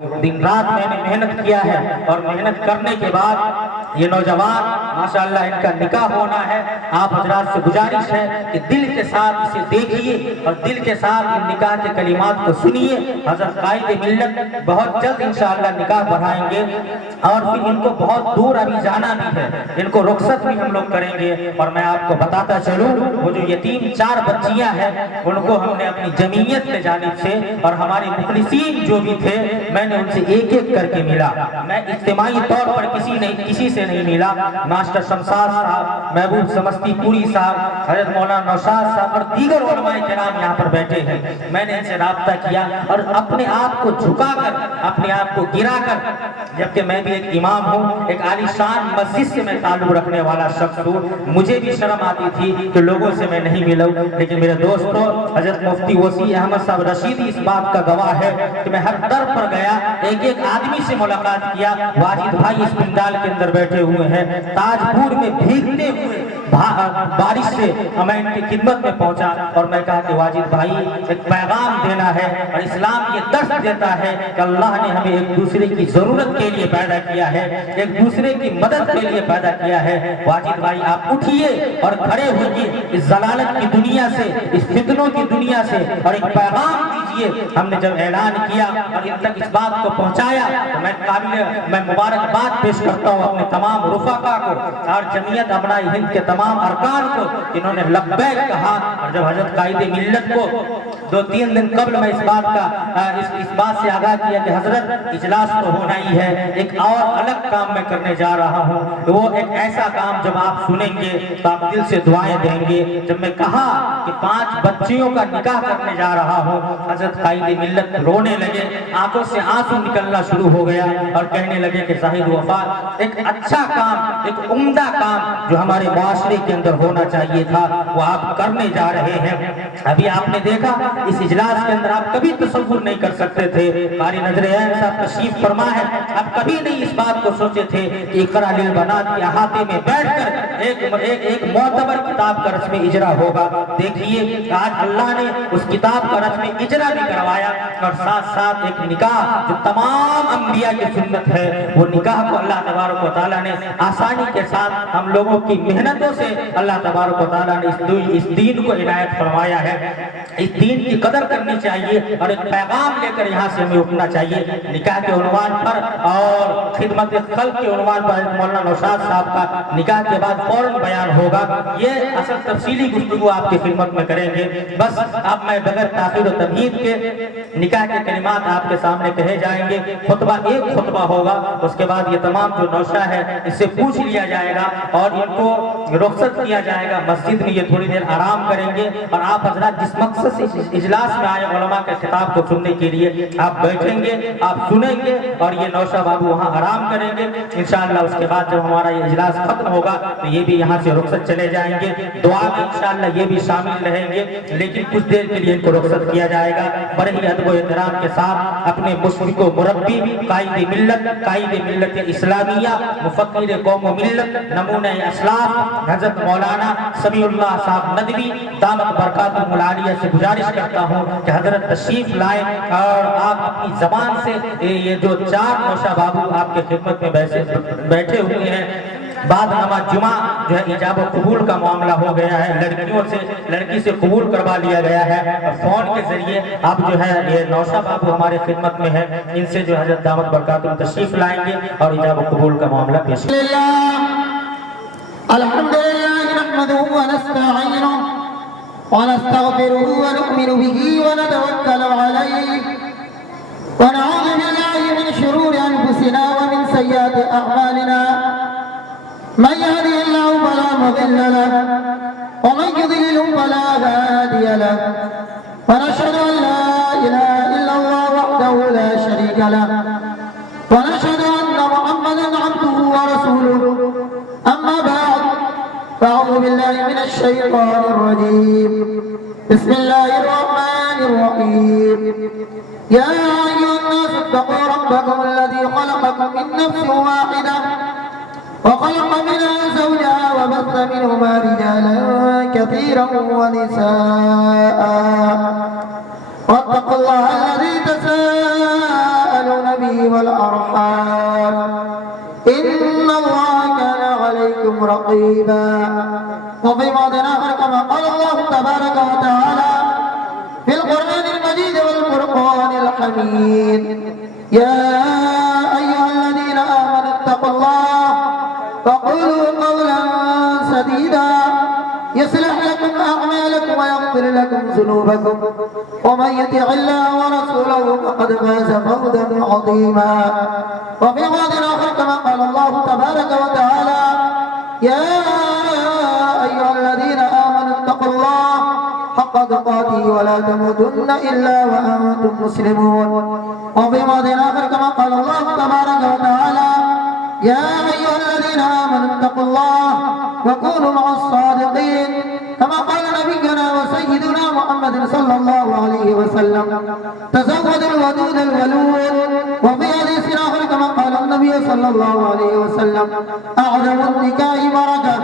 दिन रात मैंने मेहनत किया है और मेहनत करने के बाद ये नौजवान माशाअल्लाह इनका निकाह होना है। आप हजरात से गुजारिश है कि दिल के साथ इसे देखिए और दिल के साथ इन निकाह के कलिमात को सुनिए। हजरत कायद मिल्लत बहुत जल्द इंशाअल्लाह निकाह बढ़ाएंगे और फिर इनको बहुत दूर अभी जाना भी है, इनको रुखसत भी हम लोग करेंगे। और मैं आपको बताता चलूं, वो जो यतीम 4 बच्चियां हैं उनको हमने अपनी जमीयत के जानिब से और हमारे मुखलिसीन जो भी थे मैंने उनसे एक एक करके मिला। मैं इज्तिमाई तौर पर किसी से नहीं मिला। मास्टर शमशाद साहब, महबूब समस्तीपुरी साहब, हजरत मौलाना नौशाद साहब और दीगर उलमाए किराम यहाँ पर बैठे हैं। मैंने इनसे राब्ता किया और अपने आप को झुकाकर, अपने आप को गिराकर, जबकि मैं भी एक इमाम हूँ, एक आलीशान मस्जिद से मैं ताल्लुक रखने वाला शख्स हूँ, मुझे भी शर्म आती थी कि लोगों से मैं नहीं मिलूं। लेकिन मेरे दोस्तों, हजरत मुफ्ती वसी अहमद साहब रशीदी इस बात का गवाह है कि मैं हर दर पर गया, एक एक आदमी से मुलाकात किया। वाजिद भाई इस पिंडाल के अंदर बैठे हुए हैं, ताजपुर में भीगते हुए बारिश से मैं इनकी खिदमत में पहुंचा और मैं कहा कि वाजिद भाई एक पैगाम देना है और इस्लाम ये दर्श देता है कि अल्लाह ने हमें एक दूसरे की जरूरत के लिए पैदा किया है, एक दूसरे की मदद के लिए पैदा किया है। वाजिद भाई आप उठिए और खड़े होइए इस जलालत की दुनिया से, इस फितनों की दुनिया से और एक पैगाम दीजिए। हमने जब ऐलान किया और इन तक इस बात को पहुंचाया तो मैं मुबारकबाद पेश करता हूँ अपने तमाम रुफाका को और जमीयत अबनाए हिंद के तमाम अरकान को, इन्होंने लब्बैक कहा। और जब हजरत कायदे मिल्लत को 2-3 दिन कबल मैं इस बात से आगाह किया कि हजरत इजलास तो होना ही है, एक और अलग काम मैं करने जा रहा हूँ, वो एक ऐसा काम जब आप सुनेंगे तो आप दिल से दुआएं देंगे। जब मैं कहा कि 5 बच्चियों का निकाह करने जा रहा हूँ, हजरत कायदे मिल्लत रोने लगे, आंखों से आंसू निकलना शुरू हो गया और कहने लगे कि जाहिद वफा, एक अच्छा काम, एक उम्दा काम जो हमारे मुआशरे के अंदर होना चाहिए था वो आप करने जा रहे हैं। अभी आपने देखा इस इजलास के अंदर आप कभी तसव्वुर नहीं कर सकते थे, कारी नजर साहब तशरीफ फरमा है, आप कभी नहीं इस बात को सोचे थे कि इकरा लिल बनात के अहाते में बैठकर एक मोतबर किताब का रस्म इजरा होगा। देखिए आज अल्लाह ने उस किताब का रस्म इजरा भी करवाया और साथ साथ एक निकाह जो तमाम अंबिया की सुन्नत है, वो निकाह को अल्लाह तबारक व तआला ने आसानी के साथ हम लोगों की मेहनतों से अल्लाह तबारक व तआला ने इस दीन को इनायत फरमाया है। इस दीन की कदर करनी चाहिए और एक पैगाम लेकर यहाँ से हमें उठना चाहिए। निकाह के उन्वान पर और खिदमत खल्क के उन्वान पर मौलाना नौशाद साहब का निकाह के बाद फौरन बयान होगा। ये असल तफसीली गुफ्तगू आपकी खिदमत में करेंगे। बस अब मैं बगैर ताखीर और तमहीद के निकाह के कलिमात आपके सामने कहे जाएंगे। खुतबा एक खुतबा होगा, उसके बाद ये तमाम जो नौशा है इससे पूछ लिया जाएगा और इनको रुखसत किया जाएगा। मस्जिद में ये थोड़ी देर आराम करेंगे और आप हजरात जिस मकसद से इजलास में आए उलमा के खिताब को सुनने के लिए आप बैठेंगे, आप सुनेंगे और ये नौशा बाबू वहाँ आराम करेंगे। इंशाअल्लाह उसके बाद जब हमारा ये इजलास खत्म होगा तो ये भी यहाँ से रुखसत चले जाएंगे। दुआ में इंशाअल्लाह ये भी शामिल रहेंगे, लेकिन कुछ देर के लिए इनको रुखसत किया जाएगा। बड़े ही अदब व एहतराम के साथ अपने मुशफिक व मुरब्बी कायद मिल्लत इस्लामिया मुफक्किर कौम व मिल्लत नमूने असलाफ हजरत मौलाना समीउल्लाह साहब नदवी दामत बरकातुहुल आलिया से गुजारिश करता हूँ कि हजरत तशरीफ लाए और आप अपनी जबान से ये जो 4 नौशा बाबू आपके खिदमत में बैठे हुए हैं, बाद नमाज जुमा जो है इजाब कबूल का मामला हो गया है, लड़की से कबूल करवा लिया गया है और फोन के जरिए आप जो है ये नौशा बाबू हमारे खिदमत में है, इनसे जो हजरत दामत बरकातुहू तशरीफ लाएंगे और इजाब कबूल का मामला पेश। अल्हम्दुलिल्लाह नहमदुहु व नस्तईनुहु व नस्तगफिरुहु व नु'मिनु बिही व नतवक्कलु अलैहि व नऊज़ु बिल्लाहि मिन शुरूरि अनफुसिना व मिन सय्यिआति अअमालिना من يهده الله فلا مضل له ومن يضلل فلا هادي له ونشهد ان لا اله الا الله وحده لا شريك له ونشهد ان محمدا عبده ورسوله اما بعد فاعوذ بالله من الشيطان الرجيم بسم الله الرحمن الرحيم يا ايها الناس اتقوا ربكم الذي خلقكم من نفس واحده وخلق منها زوجها وبث منهما رجالا كثيرا ونساء واتقوا الله الذي تساءلون به بالغيب والأرحام إن الله كان عليكم رقيبا. وفي موضع آخر كما قال الله تبارك وتعالى في القرآن المجيد والفرقان الحميد يا أيها الذين آمنوا اتقوا الله وقولوا قولا سديدا يصلح لكم أعمالكم ويغفر لكم ذنوبكم ومن يطع الله ورسوله فقد فاز فوزا عظيما. وفي موضع آخر كما قال الله تبارك وتعالى يا أيها الذين آمنوا اتقوا الله حق تقاته ولا تموتن إلا وأنتم مسلمون. وفي موضع آخر كما قال الله تبارك وتعالى يا أيها الذين آمنوا اتقوا الله وكونوا مع الصادقين كما قال نبينا وسيدنا محمد صلى الله عليه وسلم تزود الودود الولود. وفي حديث آخر كما قال النبي صلى الله عليه وسلم أعظم النكاح بركة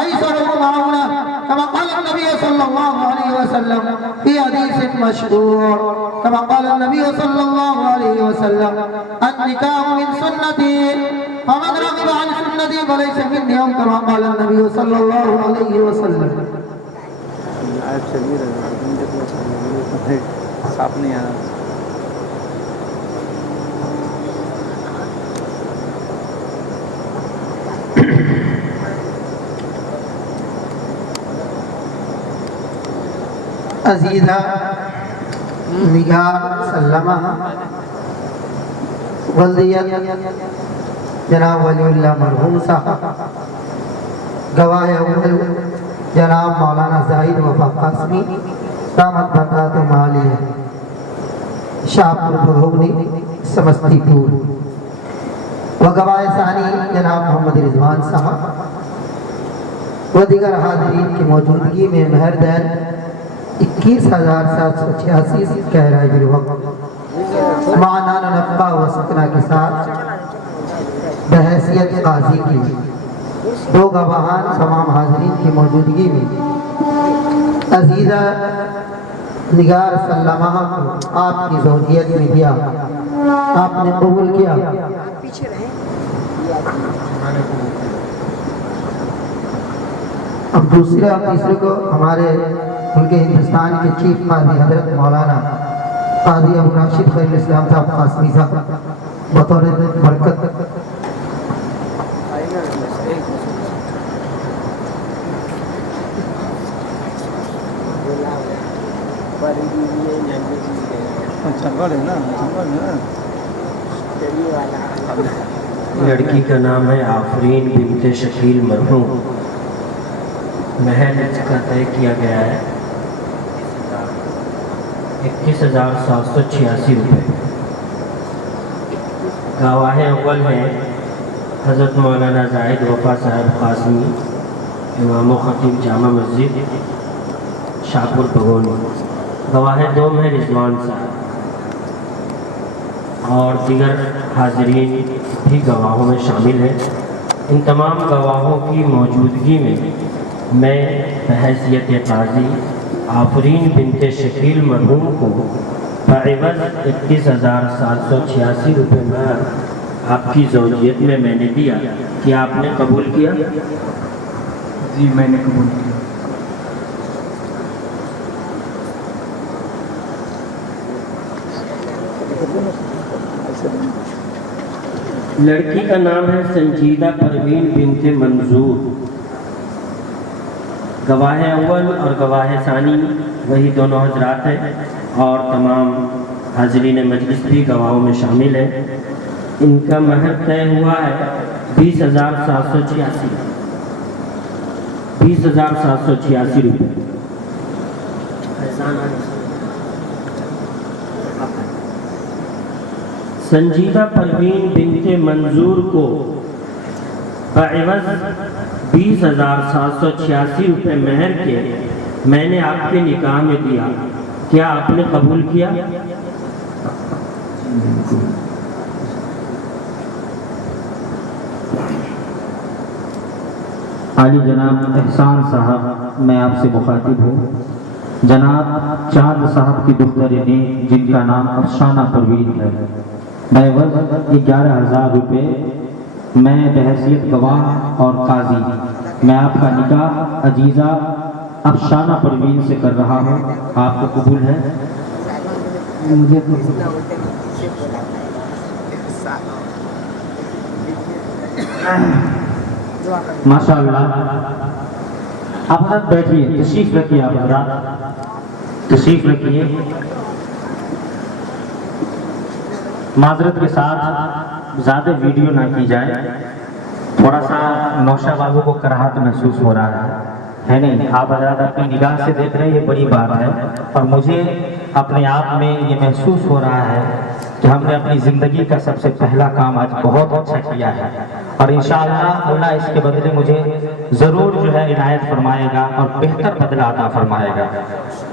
أيسره معونة كما قال النبي صلى الله عليه وسلم في حديث مشهور كما قال النبي صلى الله عليه وسلم النكاح من سنتي فمن رغب عن سنتي فليس مني أو كما قال النبي صلى الله عليه وسلم. صاف نہیں آ رہا. عزیزہ نگار سلمہ ولدیت جناب ولی اللہ مرحوم صاحب گواہ اول جناب مولانا زاہد وفا قاسمی دامت برکاتہ عالیہ شاہپور بھگونی سمستی پور و گواہ ثانی جناب محمد رضوان صاحب و دیگر حاضرین کی موجودگی میں مہر دین 21,786 کہہ رہا ہے بالوقت معنان نفقہ و سکنہ کے ساتھ بحیثیت قاضی کی 2 گواہان تمام حاضرین کی موجودگی میں عزیزہ نگار سلمہ کو آپ کی زوجیت میں دیا آپ نے قبول کیا. اب دوسرے اور تیسرے کو ہمارے ملک ہندوستان کے چیف قاضی حضرت مولانا قاضی ابو راشد خیر الاسلام صاحب قاسمی صاحب بطور برکت لڑکی کا نام ہے آفرین بنت شکیل مرحوم. مہر اس کا طے کیا گیا ہے 21,786 روپے. گواہ اول ہیں حضرت مولانا زاہد وفا صاحب قاسمی امام و خطیب جامع مسجد شاہپور بھگونی. گواہ دوم ہے رضوان صاحب اور دیگر حاضرین بھی گواہوں میں شامل ہیں. ان تمام گواہوں کی موجودگی میں میں بحیثیت قاضی آفرین بنت شکیل مرحوم کو بعوض 21,786 روپے مہر آپ کی زوجیت میں نے دیا. کیا آپ نے قبول کیا؟ جی میں نے قبول کیا. لڑکی کا نام ہے سنجیدہ پروین بنت منظور. گواہ اول اور گواہ ثانی وہی دونوں حضرات ہیں اور تمام حاضرین مجلس بھی گواہوں میں شامل ہیں. ان کا مہر طے ہوا ہے 20,786 روپے. سنجیدہ پروین بنت منظور کو بعوض 20,786 روپے مہر کے میں نے آپ کے نکاح میں دیا. کیا آپ نے قبول کیا؟ عالی جناب احسان صاحب میں آپ سے مخاطب ہوں. جناب چاند صاحب کی دختر نے جن کا نام افسانہ پروین ہے बेवज 11,000 रुपये मैं बहैसियत गवाह और काजी मैं आपका निकाह अजीज़ा अफशाना परवीन से कर रहा हूँ। आपको कबूल है? मुझे माशाअल्लाह। आप हजरत बैठिए, तशरीफ रखिए, आप हजरत तशरीफ रखिए। माजरत के साथ ज़्यादा वीडियो ना की जाए, थोड़ा सा नौशा बाबू को कराहत महसूस हो रहा है नहीं? आप हजरत अपनी निगाह से देख रहे हैं, ये बड़ी बात है। और मुझे अपने आप में ये महसूस हो रहा है कि हमने अपनी ज़िंदगी का सबसे पहला काम आज बहुत अच्छा किया है और इंशाअल्लाह अल्लाह इसके बदले मुझे ज़रूर जो है इनायत फरमाएगा और बेहतर बदला अता फरमाएगा।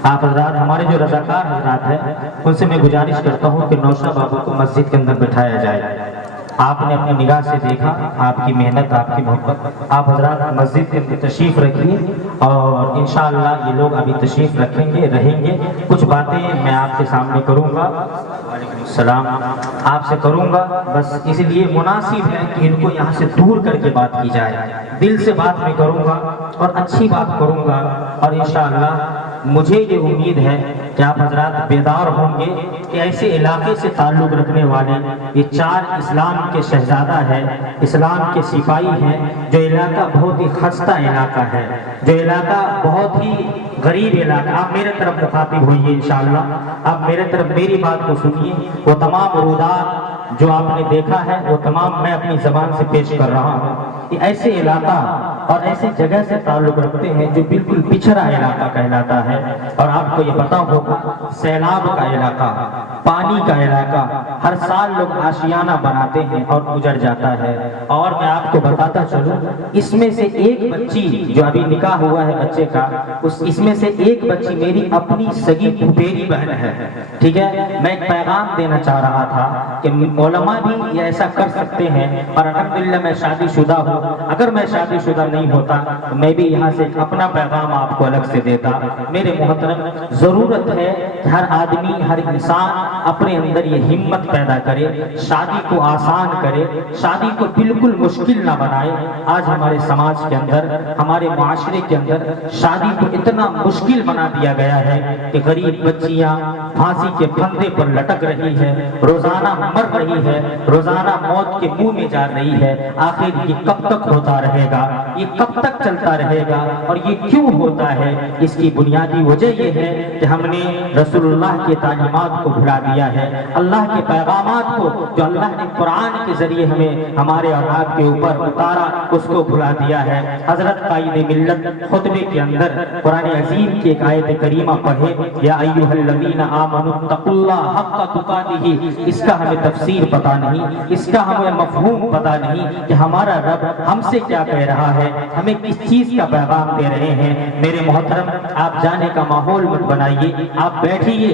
आप हजरात, हमारे जो रज़ाकार हजरात हैं उनसे मैं गुजारिश करता हूँ कि नौशा बाबू को मस्जिद के अंदर बिठाया जाए। आपने अपनी निगाह से देखा, आपकी मेहनत, आपकी मोहब्बत। आप हजरात मस्जिद के अंदर तशरीफ रखिए और इंशाअल्लाह ये लोग अभी तशरीफ रखेंगे, रहेंगे। कुछ बातें मैं आपके सामने करूँगा, सलाम आपसे करूँगा, बस इसलिए मुनासिब है कि इनको यहाँ से दूर करके बात की जाए। दिल से बात मैं करूँगा और अच्छी बात करूँगा और इंशाअल्लाह मुझे ये उम्मीद है कि आप हजरात बेदार होंगे कि ऐसे इलाके से ताल्लुक़ रखने वाले ये 4 इस्लाम के शहजादा है, इस्लाम के सिपाही हैं। जो इलाका बहुत ही खस्ता इलाका है, जो इलाका बहुत ही गरीब इलाका। आप मेरे तरफ मुखातिब होइए इंशाअल्लाह, आप मेरे तरफ मेरी बात को सुनिए। वो तमाम उरूदात जो आपने देखा है वो तमाम मैं अपनी ज़बान से पेश कर रहा हूँ। ये ऐसे इलाका और ऐसी जगह से ताल्लुक़ रखते हैं जो बिल्कुल पिछड़ा इलाका कहलाता है। और आपको ये पता होगा, सैलाब का इलाका, पानी का इलाका, हर साल लोग आशियाना बनाते हैं और गुजर जाता है। और मैं आपको बताता चलूं, इसमें से एक बच्ची जो अभी निकाह हुआ है बच्चे का, इसमें से एक बच्ची मेरी अपनी सगी फुफेरी बहन है। ठीक है, मैं एक पैगाम देना चाह रहा था कि उलमा भी ये ऐसा कर सकते हैं। और अल्हम्दुलिल्लाह मैं शादीशुदा हूँ, अगर मैं शादीशुदा नहीं होता तो मैं भी यहाँ से अपना पैगाम आपको अलग से देता। मेरे मोहतरम, ज़रूरत है कि हर आदमी, हर इंसान अपने अंदर ये हिम्मत पैदा करे, शादी को आसान करे, शादी को बिल्कुल मुश्किल ना बनाए। आज हमारे समाज के अंदर, हमारे माशरे के अंदर शादी को इतना मुश्किल बना दिया गया है कि गरीब बच्चियां फांसी के फंदे पर लटक रही है, रोजाना मर रही है, रोजाना मौत के मुंह में जा रही है। आखिर ये कब तक होता रहेगा? ये कब तक चलता रहेगा? और ये क्यों होता है? इसकी बुनियादी वजह ये है कि हमने रसूलुल्लाह के तालीमात को भुला दिया है, अल्लाह के पैगामात को जो अल्लाह ने कुरान के जरिए हमें, हमारे और आपके ऊपर उतारा, उसको भुला दिया है। हजरत कायदे मिल्लत खुतबे के अंदर कुरान अजीम की एक आयत करीमा पढ़े, या अय्युहल्लज़ीना आमनु तक़ुल्लाह हक़्क़ तुक़ातिही। इसका हमें तफसीर पता नहीं, इसका हमें मफ़हूम पता नहीं कि हमारा रब हमसे क्या कह रहा है, हमें किस चीज़ का पैगाम दे रहे हैं। मेरे मोहतरम, आप जाने का माहौल मत बनाइए, आप बैठिए।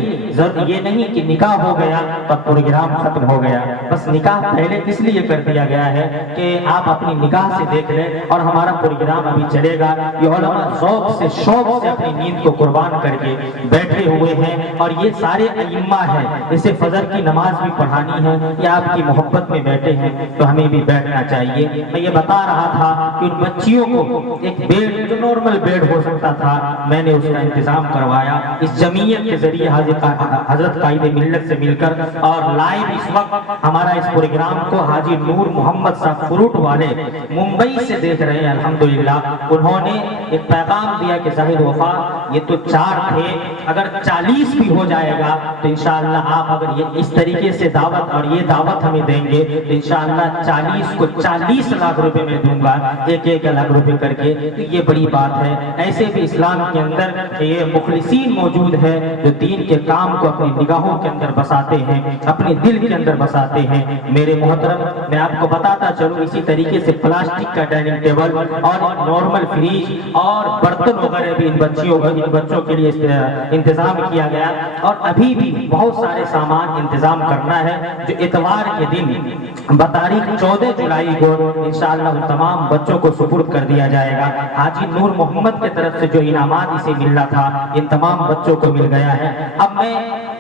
ये नहीं कि निकाह हो गया तब प्रोग्राम खत्म हो गया। बस निकाह पहले इसलिए कर दिया गया है कि आप अपनी निगाह से देख लें और हमारा प्रोग्राम अभी चलेगा। ये उलमा ज़ौक़ से, शौक़ से अपनी नींद को कुर्बान करके बैठे हुए हैं और ये सारे अइम्मा हैं। इसे फजर की नमाज भी पढ़ानी है, या आपकी मोहब्बत में बैठे हैं तो हमें भी बैठना चाहिए। मैं ये बता रहा था कि उन बच्चियों को एक बेड, जो नॉर्मल बेड हो सकता था, मैंने उसका इंतजाम करवाया इस जमीयत के जरिए हजरत कायदे मिल्लत से मिलकर। और लाइव इस वक्त हमारा इस प्रोग्राम को हाजी नूर मोहम्मद साहब फ्रूट वाले मुंबई से देख रहे हैं। अल्हम्दुलिल्लाह, उन्होंने एक पैगाम दिया कि ज़ाहिर वफा, ये तो 4 थे, अगर 40 भी हो जाएगा तो इंशाअल्लाह आप अगर ये इस तरीके से दावत और ये दावत हमें देंगे तो इंशाअल्लाह 40 को 40 लाख रुपए में दूंगा, 1-1 लाख रुपए करके। तो ये बड़ी बात है। ऐसे भी इस्लाम के अंदर ये मुखलिसीन मौजूद है जो दीन के काम को अपनी निगाहों के अंदर बसाते हैं, अपने दिल के अंदर बसाते हैं। मेरे मोहतरम, मैं आपको बताता चलूं, इसी तरीके से प्लास्टिक का डाइनिंग टेबल और नॉर्मल फ्रिज और बर्तन वगैरह भी इन बच्चों के लिए इंतजाम किया गया। और अभी भी बहुत सारे सामान इंतजाम करना है जो इतवार के दिन बतारीख 14 जुलाई को इंशाअल्लाह उन तमाम बच्चों को सुपुर्द कर दिया जाएगा। हाजी नूर मोहम्मद की तरफ से जो इनामात इसे मिलना था इन तमाम बच्चों को मिल गया है। अब मैं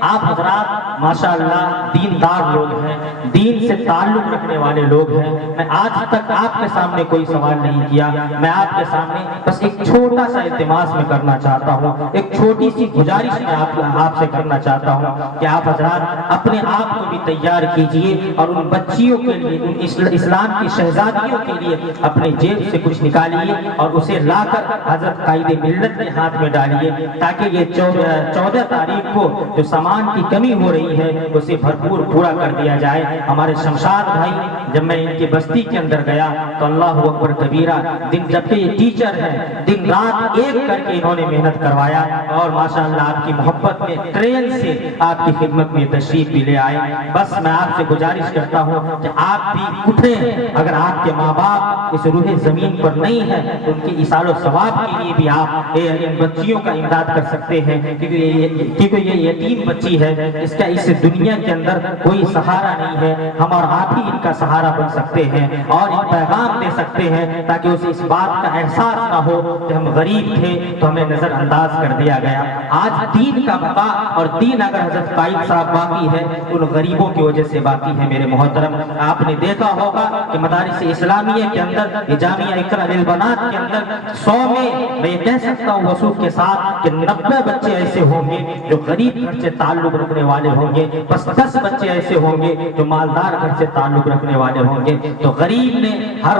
आप हजरात माशाअल्लाह दीनदार लोग हैं, दीन से ताल्लुक रखने वाले लोग हैं। मैं आज तक आपके सामने कोई सवाल नहीं किया, मैं आपके सामने बस एक छोटा सा इल्तिमास में करना चाहता हूँ, एक छोटी सी गुजारिश मैं आपसे करना चाहता हूँ कि आप हजरात अपने आप को भी तैयार कीजिए और उन बच्चियों के लिए, उन इस्लाम की शहजादियों के लिए अपने जेब से कुछ निकालिए और उसे लाकर हजरत कायदे मिल्लत के हाथ में डालिए, ताकि ये 14 तारीख को जो सामान की कमी हो रही है उसे भरपूर पूरा कर दिया जाए। हमारे शमशाद भाई, जब मैं इनकी बस्ती के अंदर गया तो अल्लाह अकबर कबीरा, दिन जबकि ये टीचर हैं, दिन रात एक करके इन्होंने मेहनत करवाया और माशाअल्लाह आपकी मोहब्बत में ट्रेन से आपकी खिदमत में तशरीफ भी ले आए। बस मैं आपसे गुजारिश करता हूँ कि आप भी उठें। अगर आपके माँ बाप इस रूह जमीन पर नहीं है तो उनकी इसालो सवाब के लिए भी आप इन बच्चियों का इमदाद कर सकते हैं, क्योंकि ये यतीम बच्ची है, इसका इस दुनिया के अंदर कोई सहारा नहीं है। हम और आप ही इनका सहारा बन सकते हैं और एक पैगाम दे सकते हैं ताकि उसे इस बात का एहसास ना हो कि हम गरीब थे तो हमें नजरअंदाज कर दिया गया। आज दीन का बका और दीन अगर हजरत कायद साहब बाकी है उन गरीबों की वजह से बाकी है। मेरे मोहतरम, आपने देखा होगा कि मदारिस इस्लामिया के अंदर, जामिया इकरा लिल बनात के अंदर 100 में मैं ये कह सकता हूँ वसूख के साथ कि 90 बच्चे ऐसे होंगे जो गरीब घर से ताल्लुक रखने वाले होंगे, बस 10 बच्चे ऐसे होंगे जो मालदार घर से ताल्लुक रखने वाले होंगे। तो गरीब ने हर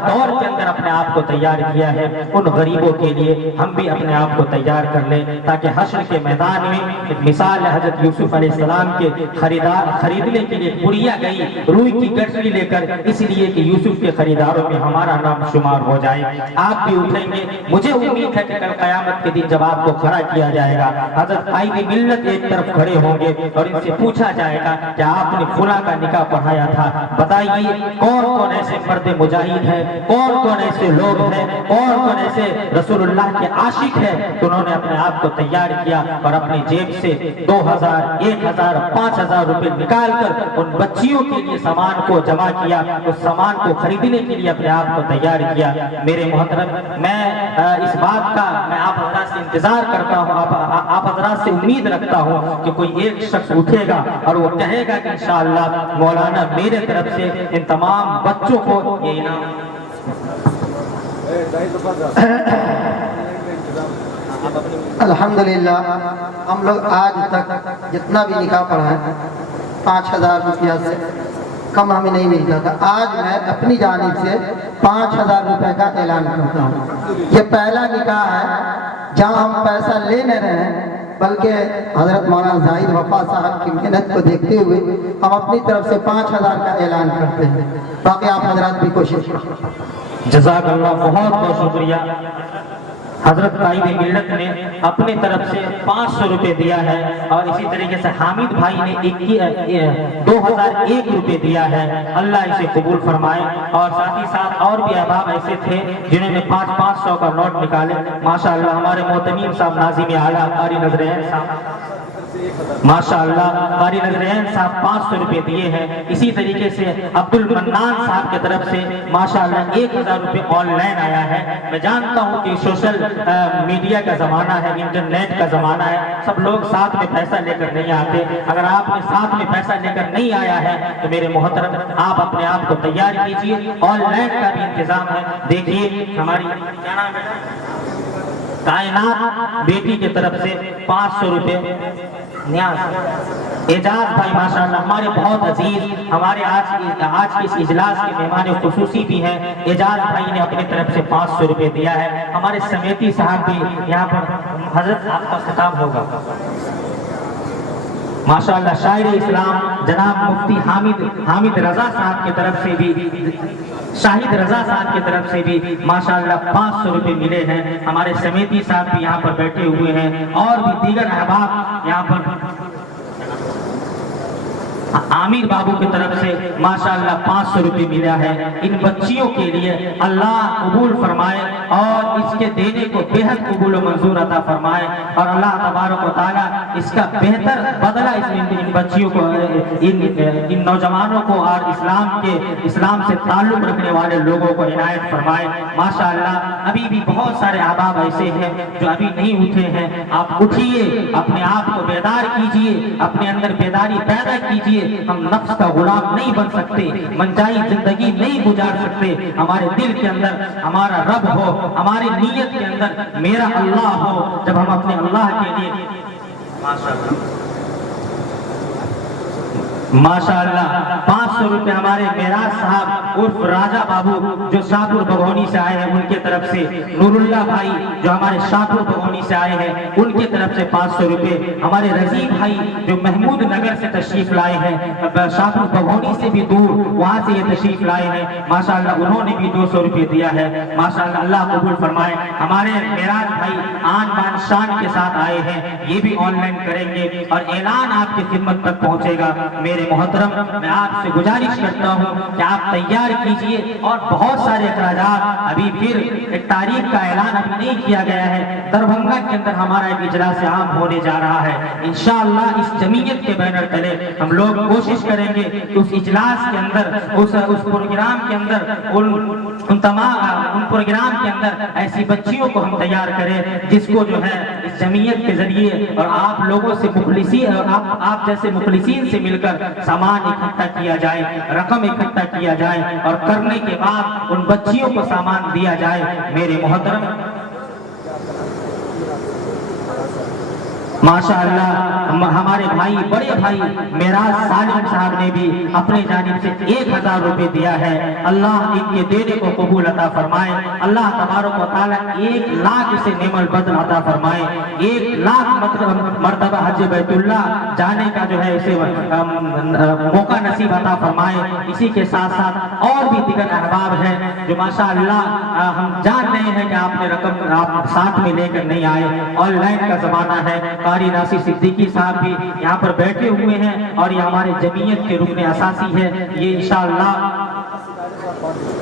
दौर के अंदर अपने आप को तैयार किया है। उन गरीबों के लिए हम भी अपने आप को तैयार कर लें ताकि हश्र के मैदान में एक मिसाल है हजरत यूसुफ अलैहिस्सलाम के खरीदने के लिए पुड़िया गई रूई की गठरी लेकर, इसलिए कि यूसुफ के खरीदारों में हमारा नाम शुमार हो जाए। आप भी उठेंगे, मुझे उम्मीद है कि कल कयामत के दिन जब आपको खड़ा किया जाएगा हजरत कायदे मिल्लत एक तरफ खड़े होंगे और इनसे पूछा जाएगा कि आपने फुला का निकाह पढ़ाया था, बताइए कौन कौन ऐसे मर्द मुजाहिद हैं, कौन कौन ऐसे लोग हैं, कौन कौन ऐसे रसूलुल्लाह के आशिक हैं तो उन्होंने अपने आप को तैयार किया और अपनी जेब से 2000, 1000, 5000 रुपए निकाल कर उन बच्चियों के लिए सामान को जमा किया, उस सामान को खरीदने के लिए अपने आप को तैयार किया। मेरे मोहतरम, मैं इस बात का मैं आप हजरात से इंतजार करता हूँ, आप हजरात से उम्मीद रखता हूँ कि कोई एक शख्स उठेगा और वो कहेगा कि इंशाअल्लाह मौलाना मेरे तरफ से इन तमाम बच्चों को ये इनाम। अल्हम्दुलिल्लाह, हम लोग आज तक जितना भी निकाह पढ़ा है 5000 रुपया से कम हमें नहीं मिलता था। आज मैं अपनी जानिब से 5000 रुपए का ऐलान करता हूँ। ये पहला निकाह है जहाँ हम पैसा ले नहीं रहे हैं, बल्कि हजरत मौलाना जाहिद वफा साहब की मेहनत को देखते हुए हम अपनी तरफ से 5000 का ऐलान करते हैं। बाकी आप हजरात भी कोशिश करें। जज़ाकल्लाह, बहुत बहुत शुक्रिया। हजरत कायदे मिल्लत ने अपने तरफ से 500 रुपए दिया है और इसी तरीके से हामिद भाई ने 2001 रुपए दिया है। अल्लाह इसे कबूल फरमाए। और साथ ही साथ और भी अहबाब ऐसे थे जिन्होंने 500 का नोट निकाले। माशाअल्लाह, हमारे मोहतमीम साहब नाज़िम आला कारी नजरैन साहब, माशाअल्लाह कारी नजरैन साहब 500 रुपए दिए हैं। इसी तरीके से अब्दुल मन्नान साहब की तरफ से माशाअल्लाह 1000 रुपए ऑनलाइन आया है। मैं जानता हूं कि सोशल मीडिया का जमाना है, इंटरनेट का जमाना है, सब लोग साथ में पैसा लेकर नहीं आते। अगर आपने साथ में पैसा लेकर नहीं आया है तो मेरे मोहतरम, आप अपने आप को तैयार कीजिए, ऑनलाइन का भी इंतजाम है। देखिए हमारी क्या नाम है, कायनात बेटी की तरफ से 500 रुपए, न्याज एजाज भाई माशाअल्लाह हमारे बहुत अजीज, हमारे आज के इस इजलास के मेहमान खुसूसी भी हैं। एजाज भाई ने अपनी तरफ से 500 रुपए दिया है। हमारे समेती साहब भी यहाँ पर, हजरत आपका खिताब होगा माशाअल्लाह। शायर इस्लाम जनाब मुफ्ती हामिद रजा साहब की तरफ से भी, शाहिद रजा साहब की तरफ से भी माशाअल्लाह 500 रुपए मिले हैं। हमारे समेती साहब भी यहाँ पर बैठे हुए हैं और भी दीगर अहबाब यहाँ पर। आमिर बाबू की तरफ से माशाअल्लाह 500 रुपये मिला है। इन बच्चियों के लिए अल्लाह कबूल फरमाए और इसके देने को बेहद कबूल व मंजूर अता फरमाए और अल्लाह तबारक व तआला इसका बेहतर बदला इन बच्चियों को, इन नौजवानों को और इस्लाम से ताल्लुक रखने वाले लोगों को इनायत फरमाए। माशाअल्लाह अभी भी बहुत सारे अहबाब ऐसे हैं जो अभी नहीं उठे हैं। आप उठिए, अपने आप को बेदार कीजिए, अपने अंदर बेदारी पैदा कीजिए। हम नफ्स का गुलाम नहीं बन सकते, मनचाही जिंदगी नहीं गुजार सकते। हमारे दिल के अंदर हमारा रब हो, हमारी नीयत के अंदर मेरा अल्लाह हो। जब हम अपने अल्लाह के लिए माशाअल्लाह 500 रुपए हमारे मेराज साहब उर्फ राजा बाबू जो शाहपुर भगोनी से आए हैं उनके तरफ से, नूरुल्लाह भाई जो हमारे शाहपुर भगोनी से आए हैं उनके तरफ से 500 रुपए, हमारे रजीब भाई जो महमूद नगर से तशरीफ लाए हैं, शाहपुर भगोनी से भी दूर वहां से ये तशरीफ लाए हैं, माशाअल्लाह उन्होंने भी 200 रुपए दिया है। माशाअल्लाह अल्लाह कबूल फरमाए। हमारे मेराज भाई आन बान शान के साथ आए हैं, ये भी ऑनलाइन करेंगे और ऐलान आपकी खिदमत तक पहुंचेगा। मेरे मोहतरम, मैं आपसे गुजारिश करता हूं कि आप तैयार कीजिए और बहुत सारे अखराजात, अभी फिर एक तारीख का ऐलान अभी नहीं किया गया है। दरभंगा के अंदर हमारा एक इजलास आम होने जा रहा है। इंशाअल्लाह इस जमीयत के बैनर तले हम लोग कोशिश करेंगे कि उस इजलास के अंदर, उस प्रोग्राम के अंदर उन प्रोग्राम के अंदर ऐसी बच्चियों को हम तैयार करें जिसको जो है इस जमीयत के जरिए और आप लोगों से आप जैसे मुखलिसीन से मिलकर सामान इकट्ठा किया जाए, रकम इकट्ठा किया जाए और करने के बाद उन बच्चियों को सामान दिया जाए। मेरे मोहतरम, माशाअल्लाह हमारे भाई, बड़े भाई मेराज सालिम साहब ने भी अपने जानिब से 1000 रुपए दिया है। अल्लाह इनके देने को कबूल अता फरमाए। अल्लाह तबारक व तआला 1 लाख से नेमल बदल अता फरमाए। 1 लाख मर्तबा हज बैतुल्लाह जाने का जो है इसे मौका नसीब अता फरमाए। इसी के साथ साथ और भी दीगर अहबाब हैं जो माशाअल्लाह हम जान रहे हैं कि आपने रकम आप साथ में लेकर नहीं आए। ऑनलाइन का जमाना है। कारी नासिर सिद्दीकी साहब भी यहाँ पर बैठे हुए हैं और ये हमारे जमीयत के रुकने असासी है। ये इंशाअल्लाह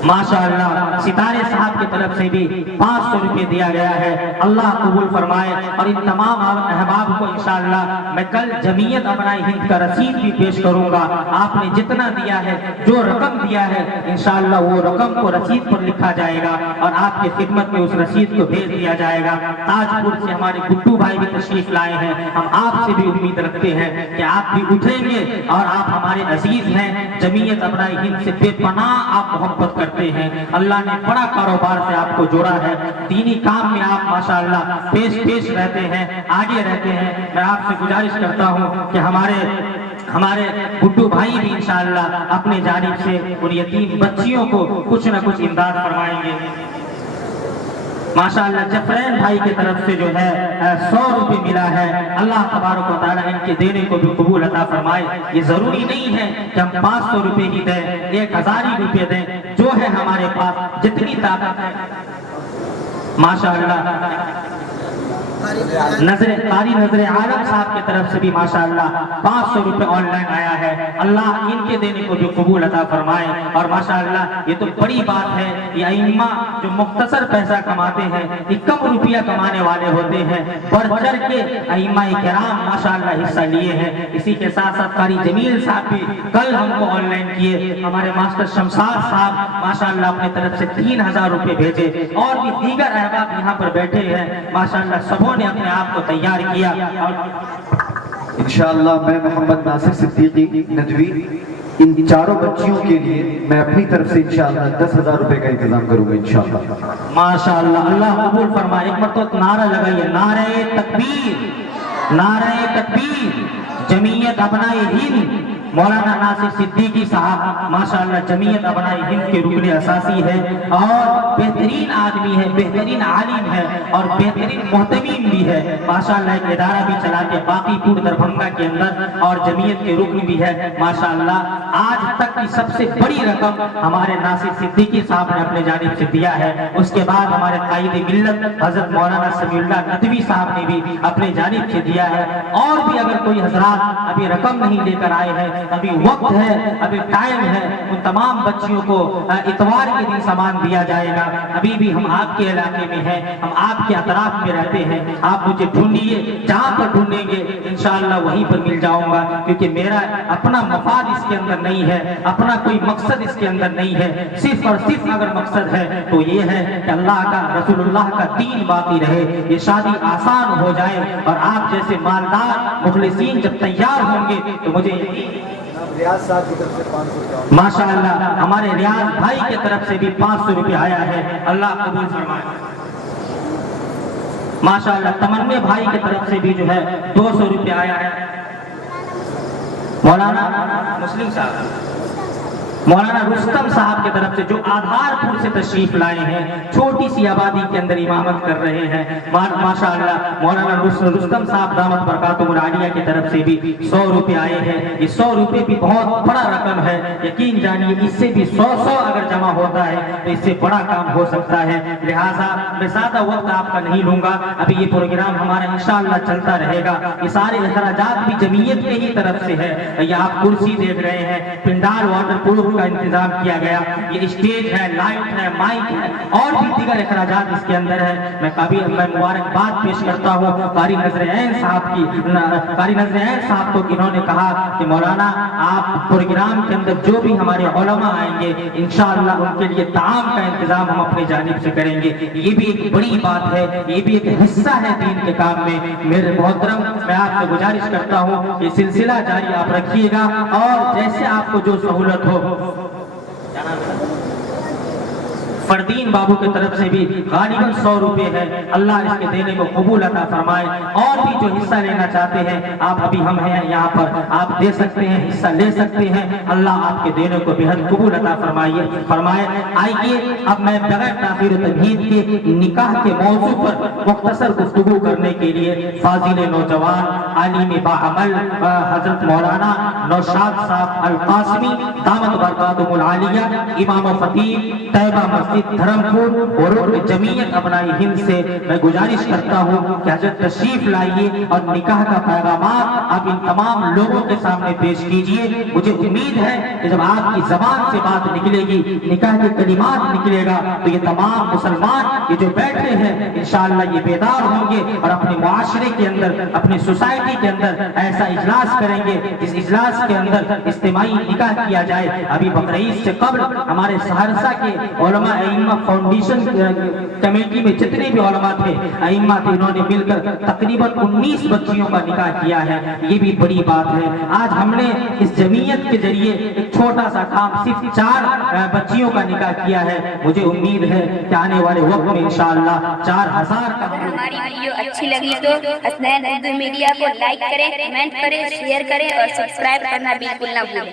माशाअल्लाह सितारे साहब की तरफ से भी 500 रुपए दिया गया है। अल्लाह कबूल फरमाए और इन तमाम अहबाब को इंशाअल्लाह मैं कल जमीयत अपनाई हिंद का रसीद भी पेश करूंगा। आपने जितना दिया है, जो रकम दिया है, इंशाअल्लाह वो रकम को रसीद पर लिखा जाएगा और आपकी खिदमत में उस रसीद को भेज दिया जाएगा। ताजपुर से हमारे गुड्डू भाई भी तशरीफ लाए हैं। हम आपसे भी उम्मीद रखते हैं कि आप भी उठेंगे और आप हमारे अजीज हैं। जमीयत अपनाई हिंद से बेपनाह आप मोहब्बत करते हैं। अल्लाह ने बड़ा कारोबार से आपको जोड़ा है। दीनी काम में आप माशाअल्लाह पेश रहते हैं, आगे रहते हैं। मैं आपसे गुजारिश करता हूं कि हमारे गुड्डू भाई भी इंशाअल्लाह अपने जानिब से उन यतीम बच्चियों को कुछ न कुछ इमदाद फरमाएंगे। माशाअल्लाह जफरैन भाई की तरफ से जो है 100 रुपए मिला है। अल्लाह तबारक व तआला इनके देने को भी कबूल अता फरमाए। ये जरूरी नहीं है कि हम 500 रुपए ही दें, 1000 रुपए दें, जो है हमारे पास जितनी ताकत है। माशाअल्लाह नजरे आलम साहब की तरफ से भी माशाअल्लाह 500 रुपए ऑनलाइन आया है। अल्लाह इनके देने को भी कबूल अता फरमाए। और माशाअल्लाह ये तो बड़ी बात है, ये अइम्मा जो मुख्तसर पैसा कमाते हैं, ये कम रुपया कमाने वाले होते हैं, बढ़ चढ़ के अइम्मा किराम माशाअल्लाह हिस्सा लिए हैं। इसी के साथ साथ कारी जमील साहब भी कल हमको ऑनलाइन किए। हमारे मास्टर शमशाद साहब माशाअल्लाह अपने तरफ से 3000 रुपए भेजे और भी दीगर अहबाब यहाँ पर बैठे हैं। माशाअल्लाह सबों ने अपने आप को तैयार किया। और इंशाअल्लाह मैं मोहम्मद नासिर सिद्दीकी नदवी इन चारों बच्चियों के लिए मैं अपनी तरफ से इंशाअल्लाह 10,000 रुपए का इंतजाम करूंगा इंशाअल्लाह। माशाअल्लाह अल्लाह कबूल फरमाए। एक बार तो नारा लगाइए, नारे तकबीर, नारे तकबीर। जमीयत अपनाई हिंद मौलाना नासिर सिद्दीकी साहब माशाअल्लाह जमीयत अपनाई हिंद के रुकने असासी है और बेहतरीन आदमी है, बेहतरीन आलिम है और बेहतरीन मोहतमीम भी है। माशाअल्लाह एक इदारा भी चलाते बाकीपुर दरभंगा के अंदर और जमीयत के रुकन भी है। माशाअल्लाह आज तक की सबसे बड़ी रकम हमारे नासिर सिद्दीकी साहब ने अपने जानिब से दिया है। उसके बाद हमारे कायदे मिल्लत हजरत मौलाना समीउल्लाह नदवी साहब ने भी अपने जानिब से दिया है। और भी अगर कोई हजरात अभी रकम नहीं लेकर आए हैं अभी वक्त है, अभी टाइम है, उन तमाम बच्चियों को इतवार के दिन सामान दिया जाएगा। अभी भी हम आपके इलाके में हैं, हम आपके अतराफ में रहते हैं, आप मुझे ढूंढिए, जहाँ पर ढूंढेंगे इंशाअल्लाह वहीं पर मिल जाऊंगा, क्योंकि मेरा अपना मफाद इसके अंदर नहीं है, अपना कोई मकसद इसके अंदर नहीं है। सिर्फ और सिर्फ अगर मकसद है तो ये है कि अल्लाह का, रसूलुल्लाह का दीन बाकी रहे, ये शादी आसान हो जाए और आप जैसे मालदार मुखलिसीन जब तैयार होंगे तो मुझे माशाअल्लाह हमारे रियाज भाई की तरफ से भी 500 रुपये आया है, अल्लाह कबूल फरमाए। माशाअल्लाह तमन्ने भाई की तरफ से भी जो है 200 रुपये आया है। मौलाना मुस्लिम साहब, मौलाना रुस्तम साहब की तरफ से जो आधारपुर से तशरीफ लाए हैं, छोटी सी आबादी के अंदर इमामत कर रहे हैं, माशाअल्लाह मौलाना रुस्तम साहब दामत बरकातुहुल आलिया की तरफ से भी 100 रुपये आए हैं। ये 100 रुपये भी बहुत बड़ा रकम है, यकीन जानिए इससे भी 100 अगर जमा होता है तो इससे बड़ा काम हो सकता है। लिहाजा मैं ज्यादा वक्त आपका नहीं लूंगा, अभी ये प्रोग्राम हमारा इंशाअल्लाह चलता रहेगा। ये सारे अखराजात भी जमीयत के ही तरफ से है। ये आप कुर्सी देख रहे हैं, पिंडाल वाटर प्रूफ का इंतजाम किया गया, ये स्टेज है, लाइट है, माइक है और भी दीगर अखराजात इसके अंदर है। मैं मुबारकबाद पेश करता हूँ कारी नजर-ए-ऐन साहब की, कारी नजर-ए-ऐन साहब को, इन्होंने कहा कि मौलाना आप प्रोग्राम के अंदर जो भी हमारे उलमा आएंगे इंशाअल्लाह उनके लिए ताम का इंतजाम हम अपनी जानिब से करेंगे। ये भी एक बड़ी बात है, ये भी एक हिस्सा है दीन के काम में। मेरे मोहतरम, मैं आपसे गुजारिश करता हूँ ये सिलसिला जारी आप रखिएगा और जैसे आपको जो सहूलत हो। फरदीन बाबू की तरफ से भी गालिबन 100 रुपये है, अल्लाह इसके देने को कबूल अता फरमाए। और भी जो हिस्सा लेना चाहते हैं आप, अभी हम हैं यहाँ पर, आप दे सकते हैं, हिस्सा ले सकते हैं, अल्लाह आपके देने को बेहद कबूल अता फरमाए। आइए अब मैं बगैर ताखीर तमहीद के निकाह के मौजू पर मुख्तसर गुफ्तगू करने के लिए फाजिल नौजवान आलिम बाअमल हजरत मौलाना नौशाद साहब अल कासमी दामत बरकातुहुल आलिया इमाम व खतीब तैयबा मस्जिद धर्मपुर और जमीयत अपनाई हिंद से मैं गुजारिश करता हूँ कि हजरत तशरीफ लाइए और निकाह का पैगामात आप इन तमाम लोगों के सामने पेश कीजिए। मुझे उम्मीद है कि जब आपकी जबान से बात निकलेगी, निकाह के कलिमात निकलेगा, तो ये तमाम मुसलमान ये जो बैठे हैं इंशाअल्लाह ये बेदार होंगे और अपने मुआशरे के अंदर, अपनी सोसाइटी के अंदर ऐसा इजलास करेंगे जिस इजलास के अंदर इज्तिमाई निकाह किया जाए। अभी बकरीद से कब्ल हमारे सहरसा के उलमा अइम्मा फाउंडेशन कमेटी में जितने भी उलमा थे, अइम्मा थे, इन्होंने मिलकर तकरीबन 19 बच्चियों का निकाह किया है। ये भी बड़ी बात है। आज हमने इस जमीयत के जरिए एक छोटा सा काम, सिर्फ 4 बच्चियों का निकाह किया है। मुझे उम्मीद है कि आने वाले वक्त में इंशाअल्लाह 4000 का। हमारी वीडियो अच्छी लगी तो हसनैन उर्दू मीडिया को लाइक करें, कमेंट करें, शेयर करें और सब्सक्राइब करना बिल्कुल ना भूलें।